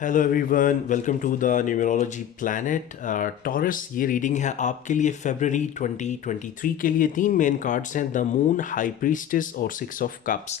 Hello everyone, welcome to the numerology planet. Taurus, ये reading है आपके लिए फरवरी 2023 के लिए। तीन मेन कार्ड्स हैं, द मून, हाई प्रीस्टिस और सिक्स ऑफ कप्स।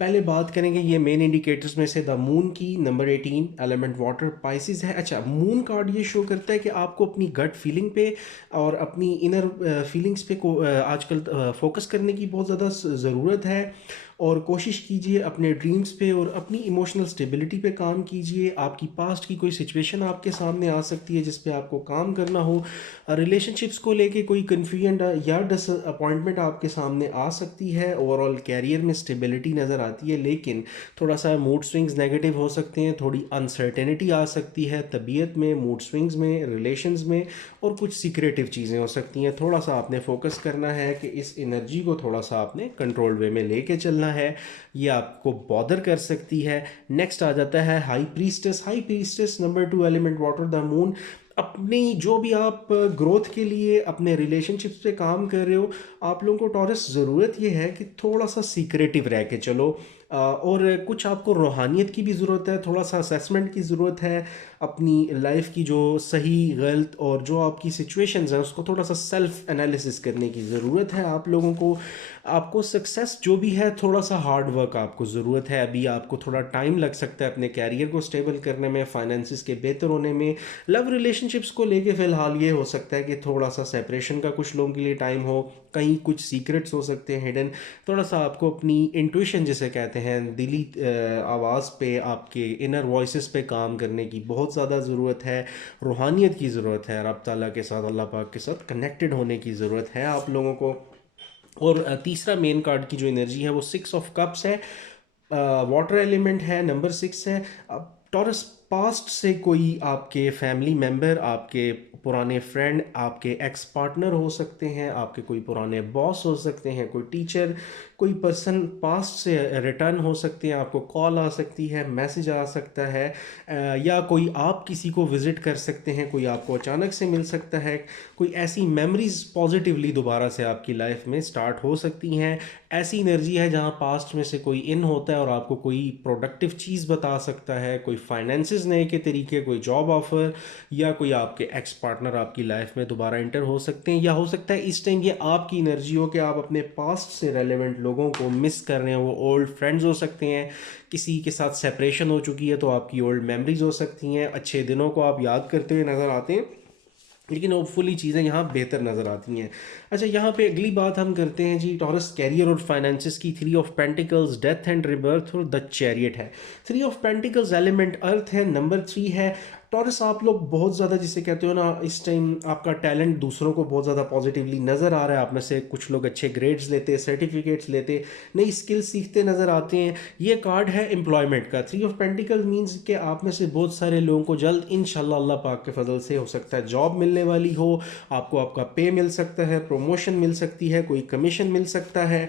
पहले बात करेंगे ये मेन इंडिकेटर्स में से द मून की। नंबर 18, एलिमेंट वाटर, पाइसिस है। अच्छा, मून कार्ड ये शो करता है कि आपको अपनी गट फीलिंग पे और अपनी इनर फीलिंग्स पे आजकल फोकस करने की बहुत ज़्यादा ज़रूरत है। और कोशिश कीजिए अपने ड्रीम्स पे और अपनी इमोशनल स्टेबिलिटी पे काम कीजिए। आपकी पास्ट की कोई सिचुएशन आपके सामने आ सकती है जिस पे आपको काम करना हो। रिलेशनशिप्स को लेके कोई कन्फ्यूजन या डिसअपॉइंटमेंट आपके सामने आ सकती है। ओवरऑल कैरियर में स्टेबिलिटी नज़र आती है, लेकिन थोड़ा सा मूड स्विंग्स नेगेटिव हो सकते हैं, थोड़ी अनसर्टेनिटी आ सकती है तबीयत में, मूड स्विंग्स में, रिलेशंस में, और कुछ सीक्रेटिव चीज़ें हो सकती हैं। थोड़ा सा आपने फोकस करना है कि इस एनर्जी को थोड़ा सा आपने कंट्रोल वे में लेके चलना है। ये आपको बॉदर कर सकती है। नेक्स्ट आ जाता है high priestess. High priestess number 2, element water, the moon. अपनी जो भी आप ग्रोथ के लिए अपने रिलेशनशिप्स पे काम कर रहे हो, आप लोगों को टॉरस ज़रूरत ये है कि थोड़ा सा सीक्रेटिव रह के चलो। और कुछ आपको रूहानियत की भी ज़रूरत है, थोड़ा सा असेसमेंट की ज़रूरत है अपनी लाइफ की, जो सही गलत और जो आपकी सिचुएशंस हैं उसको थोड़ा सा सेल्फ एनालिसिस करने की ज़रूरत है आप लोगों को। आपको सक्सेस जो भी है, थोड़ा सा हार्ड वर्क आपको ज़रूरत है। अभी आपको थोड़ा टाइम लग सकता है अपने कैरियर को स्टेबल करने में, फाइनेंसिस के बेहतर होने में। लव रिलेशनशिप्स को लेके फ़िलहाल ये हो सकता है कि थोड़ा सा सेपरेशन का कुछ लोगों के लिए टाइम हो, कहीं कुछ सीक्रेट्स हो सकते हैं हिडन। थोड़ा सा आपको अपनी इंट्यूशन जिसे कहते हैं, दिली आवाज़ पे, आपके इनर वॉइसेस पे काम करने की बहुत ज़्यादा ज़रूरत है। रूहानियत की ज़रूरत है, रब ताला के साथ, अल्लाह पाक के साथ कनेक्टेड होने की ज़रूरत है आप लोगों को। और तीसरा मेन कार्ड की जो एनर्जी है वो सिक्स ऑफ कप्स है। वाटर एलिमेंट है, नंबर 6 है। अब टॉरस, पास्ट से कोई आपके फैमिली मेम्बर, आपके पुराने फ्रेंड, आपके एक्स पार्टनर हो सकते हैं, आपके कोई पुराने बॉस हो सकते हैं, कोई टीचर, कोई पर्सन पास्ट से रिटर्न हो सकते हैं। आपको कॉल आ सकती है, मैसेज आ सकता है, या कोई आप किसी को विज़िट कर सकते हैं, कोई आपको अचानक से मिल सकता है। कोई ऐसी मेमोरीज पॉजिटिवली दोबारा से आपकी लाइफ में स्टार्ट हो सकती हैं। ऐसी एनर्जी है जहाँ पास्ट में से कोई इन होता है और आपको कोई प्रोडक्टिव चीज़ बता सकता है, कोई फाइनेंसिस नए के तरीके, कोई जॉब ऑफर, या कोई आपके एक्स पार्टनर आपकी लाइफ में दोबारा इंटर हो सकते हैं। या हो सकता है इस टाइम ये आपकी एनर्जी हो कि आप अपने पास्ट से रेलेवेंट लोगों को मिस कर रहे हैं। वो ओल्ड फ्रेंड्स हो सकते हैं, किसी के साथ सेपरेशन हो चुकी है तो आपकी ओल्ड मेमोरीज हो सकती हैं, अच्छे दिनों को आप याद करते हुए नज़र आते हैं, लेकिन होपफुली चीज़ें यहाँ बेहतर नज़र आती हैं। अच्छा, यहाँ पे अगली बात हम करते हैं जी, टॉरस कैरियर और फाइनेंसिस की। Three of pentacles, death and rebirth, और द चैरियट है। थ्री ऑफ पेंटिकल्स एलिमेंट अर्थ है, नंबर 3 है। टॉरस, आप लोग बहुत ज़्यादा जिसे कहते हो ना, इस टाइम आपका टैलेंट दूसरों को बहुत ज़्यादा पॉजिटिवली नज़र आ रहा है। आप में से कुछ लोग अच्छे ग्रेड्स लेते, सर्टिफिकेट्स लेते, नई स्किल्स सीखते नज़र आते हैं। ये कार्ड है एम्प्लॉयमेंट का। थ्री ऑफ पेंटिकल्स मींस कि आप में से बहुत सारे लोगों को जल्द इंशाल्लाह अल्लाह पाक के फजल से हो सकता है जॉब मिलने वाली हो। आपको आपका पे मिल सकता है, प्रमोशन मिल सकती है, कोई कमीशन मिल सकता है।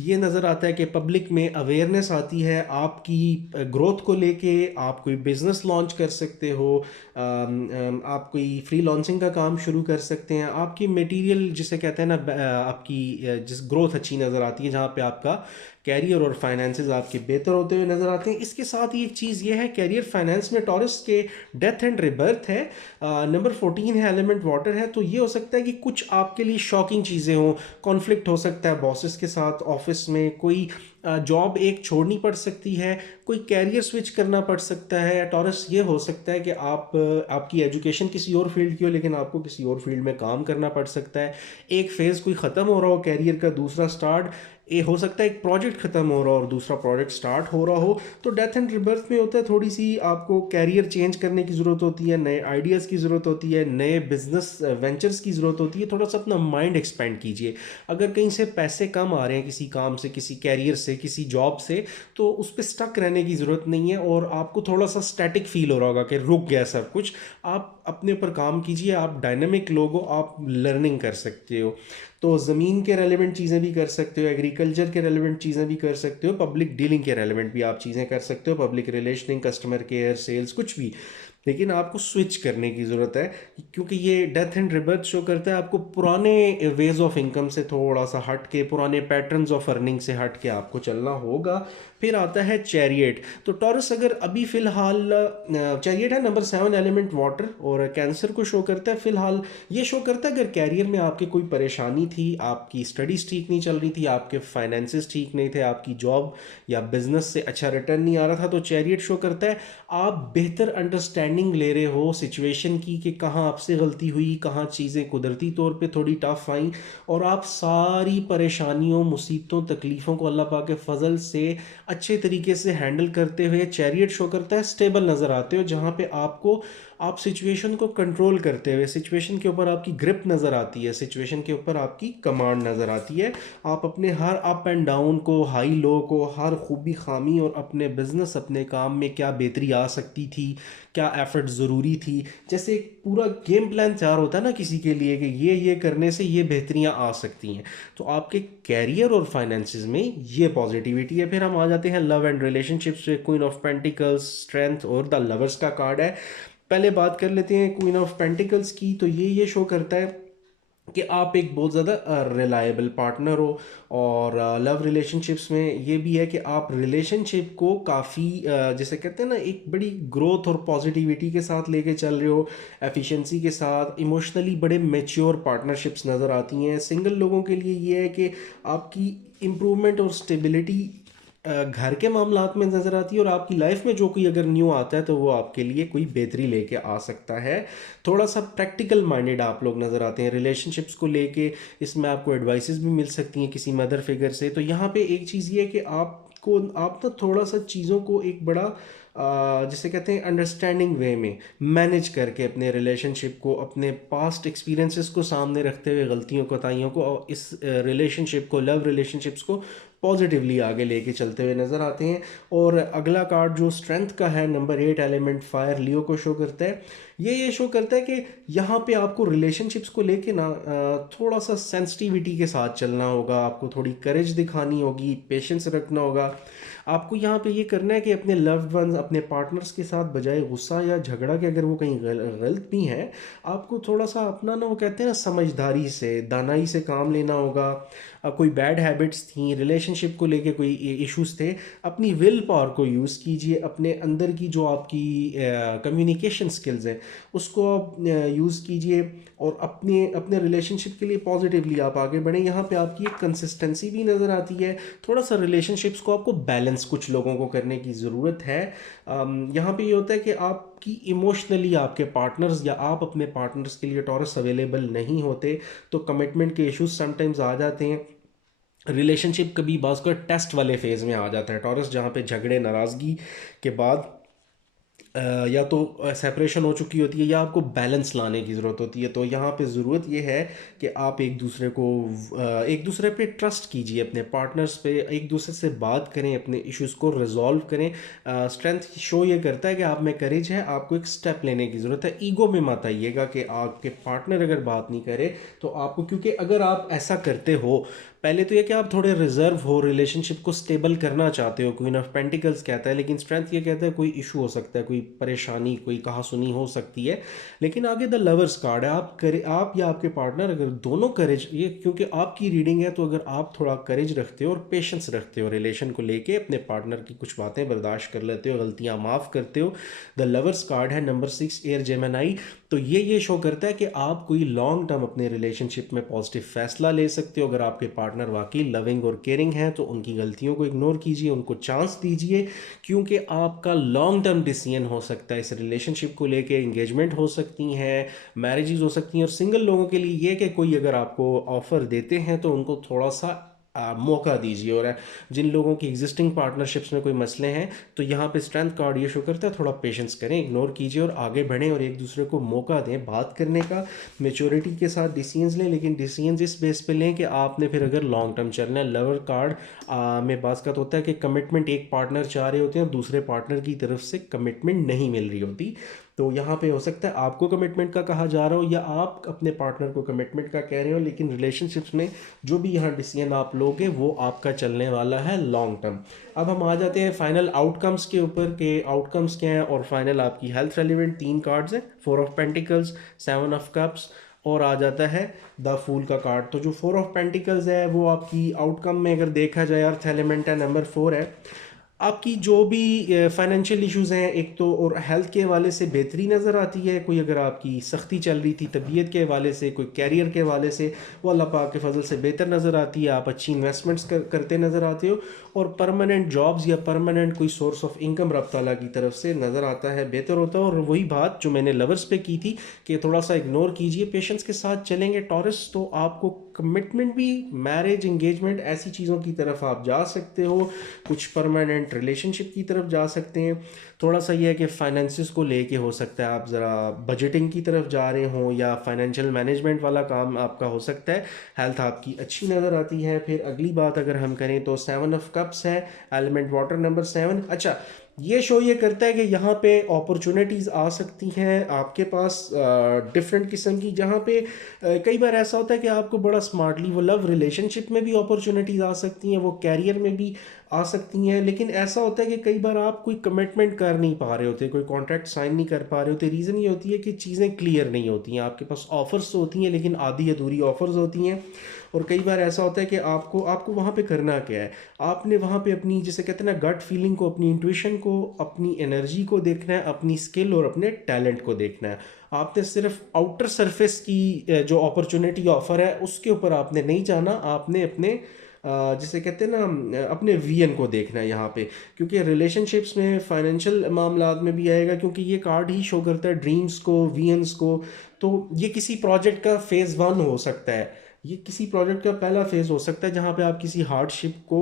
ये नज़र आता है कि पब्लिक में अवेयरनेस आती है आपकी ग्रोथ को लेके। आप कोई बिज़नेस लॉन्च कर सकते हो, आप कोई फ्रीलांसिंग का काम शुरू कर सकते हैं। आपकी मटेरियल जिसे कहते हैं ना, आपकी जिस ग्रोथ अच्छी नज़र आती है, जहाँ पे आपका कैरियर और फाइनेंसेस आपके बेहतर होते हुए नज़र आते हैं। इसके साथ ही एक चीज़ ये है, कैरियर फाइनेंस में टॉरस के डेथ एंड रिबर्थ है, नंबर 14 है, एलिमेंट वाटर है। तो ये हो सकता है कि कुछ आपके लिए शॉकिंग चीज़ें हों, कॉन्फ्लिक्ट हो सकता है बॉसेस के साथ, ऑफिस में कोई जॉब एक छोड़नी पड़ सकती है, कोई कैरियर स्विच करना पड़ सकता है। टॉरस, ये हो सकता है कि आपकी एजुकेशन किसी और फील्ड की हो, लेकिन आपको किसी और फील्ड में काम करना पड़ सकता है। एक फेज़ कोई ख़त्म हो रहा हो कैरियर का, दूसरा स्टार्ट। ये हो सकता है एक प्रोजेक्ट ख़त्म हो रहा हो और दूसरा प्रोजेक्ट स्टार्ट हो रहा हो। तो डेथ एंड रिबर्थ में होता है थोड़ी सी आपको कैरियर चेंज करने की ज़रूरत होती है, नए आइडियाज़ की ज़रूरत होती है, नए बिजनेस वेंचर्स की ज़रूरत होती है। थोड़ा सा अपना माइंड एक्सपेंड कीजिए। अगर कहीं से पैसे कम आ रहे हैं किसी काम से, किसी कैरियर से, किसी जॉब से, तो उस पर स्टक रहने की ज़रूरत नहीं है। और आपको थोड़ा सा स्टैटिक फील हो रहा होगा कि रुक गया सब कुछ। आप अपने ऊपर काम कीजिए, आप डायनामिक लोग हो, आप लर्निंग कर सकते हो। तो ज़मीन के रेलिवेंट चीज़ें भी कर सकते हो, एग्रीकल्चर के रेलिवेंट चीज़ें भी कर सकते हो, पब्लिक डीलिंग के रेलिवेंट भी आप चीज़ें कर सकते हो, public relationing, customer care, sales, कुछ भी। लेकिन आपको स्विच करने की ज़रूरत है, क्योंकि ये डेथ एंड रिबर्थ शो करता है आपको पुराने वेज ऑफ इनकम से थोड़ा सा हट के, पुराने पैटर्न्स ऑफ अर्निंग से हट के आपको चलना होगा। फिर आता है चैरियट। तो टॉरस अगर अभी फिलहाल, चैरियट है नंबर 7, एलिमेंट वाटर, और कैंसर को शो करता है फिलहाल। ये शो करता है अगर कैरियर में आपकी कोई परेशानी थी, आपकी स्टडीज़ ठीक नहीं चल रही थी, आपके फाइनेंसिस ठीक नहीं थे, आपकी जॉब या बिजनेस से अच्छा रिटर्न नहीं आ रहा था, तो चैरियट शो करता है आप बेहतर अंडरस्टैंडिंग ले रहे हो सिचुएशन की कि कहाँ आपसे गलती हुई, कहाँ चीज़ें कुदरती तौर पे थोड़ी टफ आई, और आप सारी परेशानियों, मुसीबतों, तकलीफ़ों को अल्लाह पाक के फजल से अच्छे तरीके से हैंडल करते हुए चैरियट शो करता है स्टेबल नज़र आते हो, जहाँ पे आपको, आप सिचुएशन को कंट्रोल करते हुए, सिचुएशन के ऊपर आपकी ग्रिप नज़र आती है, सिचुएशन के ऊपर आपकी कमांड नज़र आती है। आप अपने हर अप एंड डाउन को, हाई लो को, हर खूबी खामी और अपने बिजनेस, अपने काम में क्या बेहतरी आ सकती थी, क्या एफर्ट ज़रूरी थी, जैसे एक पूरा गेम प्लान तैयार होता है ना किसी के लिए कि ये करने से ये बेहतरियाँ आ सकती हैं, तो आपके कैरियर और फाइनेंसिस में ये पॉजिटिविटी है। फिर हम आ जाते हैं लव एंड रिलेशनशिप्स पे। क्वीन ऑफ पेंटिकल्स, स्ट्रेंथ और द लवर्स का कार्ड है। पहले बात कर लेते हैं क्वीन ऑफ पेंटिकल्स की। तो ये शो करता है कि आप एक बहुत ज़्यादा रिलायबल पार्टनर हो, और लव रिलेशनशिप्स में ये भी है कि आप रिलेशनशिप को काफ़ी, जैसे कहते हैं ना, एक बड़ी ग्रोथ और पॉजिटिविटी के साथ लेके चल रहे हो, एफिशिएंसी के साथ। इमोशनली बड़े मैच्योर पार्टनरशिप्स नज़र आती हैं। सिंगल लोगों के लिए ये है कि आपकी इम्प्रूवमेंट और स्टेबिलिटी घर के मामलात में नज़र आती है, और आपकी लाइफ में जो कोई अगर न्यू आता है तो वो आपके लिए कोई बेहतरी लेके आ सकता है। थोड़ा सा प्रैक्टिकल माइंडेड आप लोग नज़र आते हैं रिलेशनशिप्स को लेके। इसमें आपको एडवाइसेस भी मिल सकती हैं किसी मदर फिगर से। तो यहाँ पे एक चीज़ ये है कि आप ना थोड़ा सा चीज़ों को एक बड़ा, जिसे कहते हैं अंडरस्टैंडिंग वे में मैनेज करके, अपने रिलेशनशिप को, अपने पास्ट एक्सपीरियंसेस को सामने रखते हुए, गलतियों कोताहियों को, और इस रिलेशनशिप को, लव रिलेशनशिप्स को पॉजिटिवली आगे लेके चलते हुए नज़र आते हैं। और अगला कार्ड जो स्ट्रेंथ का है, नंबर 8, एलिमेंट फायर, लियो को शो करता है। ये शो करता है कि यहाँ पे आपको रिलेशनशिप्स को लेके ना थोड़ा सा सेंसिटिविटी के साथ चलना होगा, आपको थोड़ी करेज दिखानी होगी, पेशेंस रखना होगा। आपको यहाँ पे ये करना है कि अपने लव्ड वंस, अपने पार्टनर्स के साथ बजाय गुस्सा या झगड़ा के, अगर वो कहीं गलत भी हैं, आपको थोड़ा सा अपना ना, वो कहते हैं ना, समझदारी से, दानाई से काम लेना होगा। कोई बैड हैबिट्स थी रिलेशनशिप को लेके, कोई इश्यूज थे, अपनी विल पावर को यूज़ कीजिए, अपने अंदर की जो आपकी कम्युनिकेशन स्किल्स हैं उसको आप यूज़ कीजिए, और अपने अपने रिलेशनशिप के लिए पॉजिटिवली आप आगे बढ़ें। यहाँ पे आपकी एक कंसिस्टेंसी भी नज़र आती है। थोड़ा सा रिलेशनशिप्स को आपको बैलेंस कुछ लोगों को करने की ज़रूरत है। यहाँ पे ये होता है कि आपकी इमोशनली आपके पार्टनर्स या आप अपने पार्टनर्स के लिए टॉरस अवेलेबल नहीं होते, तो कमिटमेंट के इश्यूज समटाइम्स आ जाते हैं। रिलेशनशिप कभी बाज़ का टेस्ट वाले फेज़ में आ जाता है टॉरस, जहाँ पे झगड़े, नाराज़गी के बाद या तो सेपरेशन हो चुकी होती है, या आपको बैलेंस लाने की ज़रूरत होती है। तो यहाँ पे ज़रूरत ये है कि आप एक दूसरे को, एक दूसरे पे ट्रस्ट कीजिए, अपने पार्टनर्स पे एक दूसरे से बात करें, अपने इश्यूज़ को रिजॉल्व करें। स्ट्रेंथ शो ये करता है कि आप में करेज है, आपको एक स्टेप लेने की ज़रूरत है। ईगो में मत आइएगा कि आपके पार्टनर अगर बात नहीं करे तो आपको, क्योंकि अगर आप ऐसा करते हो, पहले तो ये कि आप थोड़े रिजर्व हो, रिलेशनशिप को स्टेबल करना चाहते हो, क्वीन ऑफ पेंटिकल्स कहता है, लेकिन स्ट्रेंथ ये कहता है कोई इशू हो सकता है, कोई परेशानी, कोई कहासुनी हो सकती है। लेकिन आगे द लवर्स कार्ड है। आप या आपके पार्टनर अगर दोनों करेज, ये क्योंकि आपकी रीडिंग है, तो अगर आप थोड़ा करेज रखते हो और पेशेंस रखते हो रिलेशन को लेके, अपने पार्टनर की कुछ बातें बर्दाश्त कर लेते हो, गलतियां माफ़ करते हो, द लवर्स कार्ड है नंबर 6, एयर जेमिनी। तो ये शो करता है कि आप कोई लॉन्ग टर्म अपने रिलेशनशिप में पॉजिटिव फैसला ले सकते हो। अगर आपके पार्टनर वाकई लविंग और केयरिंग है तो उनकी गलतियों को इग्नोर कीजिए, उनको चांस दीजिए, क्योंकि आपका लॉन्ग टर्म डिसीजन हो सकता है इस रिलेशनशिप को लेके। इंगेजमेंट हो सकती हैं, मैरिजेस हो सकती हैं। और सिंगल लोगों के लिए ये कि कोई अगर आपको ऑफ़र देते हैं तो उनको थोड़ा सा मौका दीजिए। और जिन लोगों की एग्जिस्टिंग पार्टनरशिप्स में कोई मसले हैं, तो यहाँ पे स्ट्रेंथ कार्ड ये शो करता है थोड़ा पेशेंस करें, इग्नोर कीजिए और आगे बढ़ें, और एक दूसरे को मौका दें बात करने का, मेच्योरिटी के साथ डिसीजंस लें, लेकिन डिसीजंस इस बेस पे लें कि आपने फिर अगर लॉन्ग टर्म चलना है। लवर कार्ड में बात का तो होता है कि कमिटमेंट एक पार्टनर चाह रहे होते हैं और दूसरे पार्टनर की तरफ से कमिटमेंट नहीं मिल रही होती। तो यहाँ पे हो सकता है आपको कमिटमेंट का कहा जा रहा हो या आप अपने पार्टनर को कमिटमेंट का कह रहे हो, लेकिन रिलेशनशिप्स में जो भी यहाँ डिसीजन आप लोगे वो आपका चलने वाला है लॉन्ग टर्म। अब हम आ जाते हैं फाइनल आउटकम्स के ऊपर कि आउटकम्स क्या हैं, और फाइनल आपकी हेल्थ रेलिवेंट तीन कार्ड्स हैं, 4 ऑफ पेंटिकल्स, 7 ऑफ कप्स, और आ जाता है द फूल का कार्ड। तो जो 4 ऑफ पेंटिकल्स है वो आपकी आउटकम में अगर देखा जाए अर्थ एलिमेंट है, नंबर 4 है। आपकी जो भी फाइनेंशियल इश्यूज़ हैं एक तो, और हेल्थ के हवाले से बेहतरी नज़र आती है, कोई अगर आपकी सख्ती चल रही थी तबीयत के हवाले से, कोई कैरियर के हवाले से, वो अल्लाह पाक के फजल से बेहतर नज़र आती है, आप अच्छी इन्वेस्टमेंट्स करते नज़र आते हो, और परमानेंट जॉब्स या परमानेंट कोई सोर्स ऑफ इनकम रब ताला की तरफ से नज़र आता है, बेहतर होता है। और वही बात जो मैंने लवर्स पे की थी कि थोड़ा सा इग्नोर कीजिए, पेशेंस के साथ चलेंगे टॉरस, तो आपको कमिटमेंट भी, मैरिज, एंगेजमेंट, ऐसी चीज़ों की तरफ आप जा सकते हो, कुछ परमानेंट रिलेशनशिप की तरफ जा सकते हैं। थोड़ा सा ये है कि फाइनेंसिस को लेके हो सकता है आप ज़रा बजटिंग की तरफ जा रहे हो या फाइनेंशियल मैनेजमेंट वाला काम आपका हो सकता है। हेल्थ आपकी अच्छी नज़र आती है। फिर अगली बात अगर हम करें तो 7 ऑफ कप्स है, एलिमेंट वाटर, नंबर 7। अच्छा, ये शो ये करता है कि यहाँ पे अपॉर्चुनिटीज़ आ सकती हैं आपके पास डिफरेंट किस्म की, जहाँ पे कई बार ऐसा होता है कि आपको बड़ा स्मार्टली, वो लव रिलेशनशिप में भी अपॉर्चुनिटीज़ आ सकती हैं, वो कैरियर में भी आ सकती हैं, लेकिन ऐसा होता है कि कई बार आप कोई कमिटमेंट कर नहीं पा रहे होते, कोई कॉन्ट्रैक्ट साइन नहीं कर पा रहे होते। रीज़न ये होती है कि चीज़ें क्लियर नहीं होती हैं, आपके पास ऑफर्स तो होती हैं लेकिन आधी अधूरी ऑफर्स होती हैं। और कई बार ऐसा होता है कि आपको आपको वहाँ पे करना क्या है, आपने वहाँ पे अपनी, जिसे कहते हैं ना, गट फीलिंग को, अपनी इंट्यूशन को, अपनी एनर्जी को देखना है, अपनी स्किल और अपने टैलेंट को देखना है। आपने सिर्फ आउटर सरफेस की जो अपॉर्चुनिटी ऑफर है उसके ऊपर आपने नहीं जाना, आपने अपने जिसे कहते हैं ना, अपने वीएन को देखना है यहाँ पे। क्योंकि रिलेशनशिप्स में, फाइनेंशियल मामलात में भी आएगा, क्योंकि ये कार्ड ही शो करता है ड्रीम्स को, वीएन्स को। तो ये किसी प्रोजेक्ट का फेज़ 1 हो सकता है, ये किसी प्रोजेक्ट का पहला फेज़ हो सकता है जहाँ पे आप किसी हार्डशिप को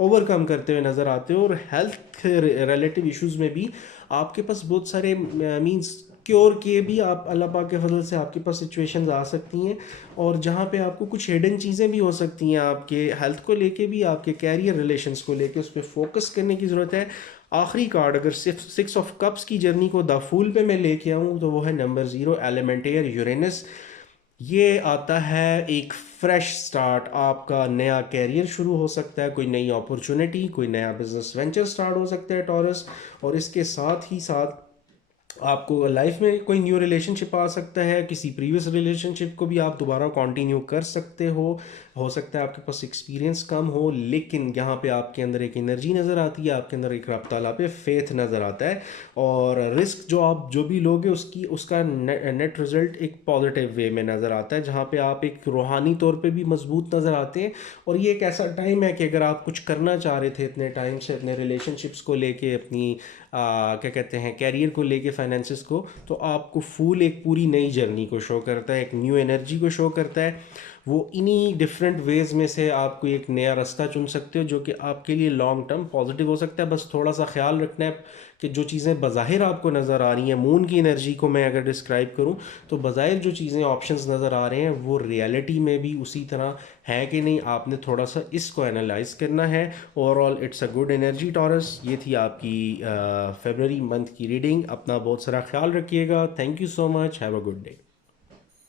ओवरकम करते हुए नज़र आते हो। और हेल्थ रिलेटिव इश्यूज़ में भी आपके पास बहुत सारे मींस क्योर किए भी, आप अल्लाह पाक के फजल से आपके पास सिचुएशंस आ सकती हैं, और जहाँ पे आपको कुछ हिडन चीज़ें भी हो सकती हैं, आपके हेल्थ को लेके भी, आपके कैरियर रिलेशंस को लेके, उस पर फोकस करने की ज़रूरत है। आखिरी कार्ड अगर 6 ऑफ कप्स की जर्नी को द फूल पे मैं लेके आऊँ तो वो है नंबर 0, एलिमेंट एयर, यूरेनस। ये आता है एक फ्रेश स्टार्ट, आपका नया कैरियर शुरू हो सकता है, कोई नई अपॉर्चुनिटी, कोई नया बिजनेस वेंचर स्टार्ट हो सकता है टॉरस। और इसके साथ ही साथ आपको लाइफ में कोई न्यू रिलेशनशिप आ सकता है, किसी प्रीवियस रिलेशनशिप को भी आप दोबारा कंटिन्यू कर सकते हो सकता है आपके पास एक्सपीरियंस कम हो, लेकिन यहाँ पे आपके अंदर एक एनर्जी नज़र आती है, आपके अंदर एक रब ताला पे फेथ नज़र आता है, और रिस्क जो आप जो भी लोगे उसका नेट रिजल्ट एक पॉजिटिव वे में नज़र आता है, जहाँ पे आप एक रूहानी तौर पे भी मजबूत नज़र आते हैं। और ये एक ऐसा टाइम है कि अगर आप कुछ करना चाह रहे थे इतने टाइम से, अपने रिलेशनशिप्स को लेके, अपनी क्या कहते हैं, कैरियर को लेके, फाइनेंसिस को, तो आपको फूल एक पूरी नई जर्नी को शो करता है, एक न्यू एनर्जी को शो करता है। वो इन्हीं डिफरेंट वेज में से आपको एक नया रास्ता चुन सकते हो जो कि आपके लिए लॉन्ग टर्म पॉजिटिव हो सकता है। बस थोड़ा सा ख्याल रखना है कि जो चीज़ें बज़ाहिर आपको नज़र आ रही हैं, मून की एनर्जी को मैं अगर डिस्क्राइब करूं, तो बज़ाहिर जो चीज़ें ऑप्शंस नज़र आ रहे हैं वो रियलिटी में भी उसी तरह है कि नहीं, आपने थोड़ा सा इसको एनालाइज करना है। Overall it's a good energy taurus. ये थी आपकी फरवरी मंथ की रीडिंग। अपना बहुत सारा ख्याल रखिएगा। Thank you so much. Have a good day.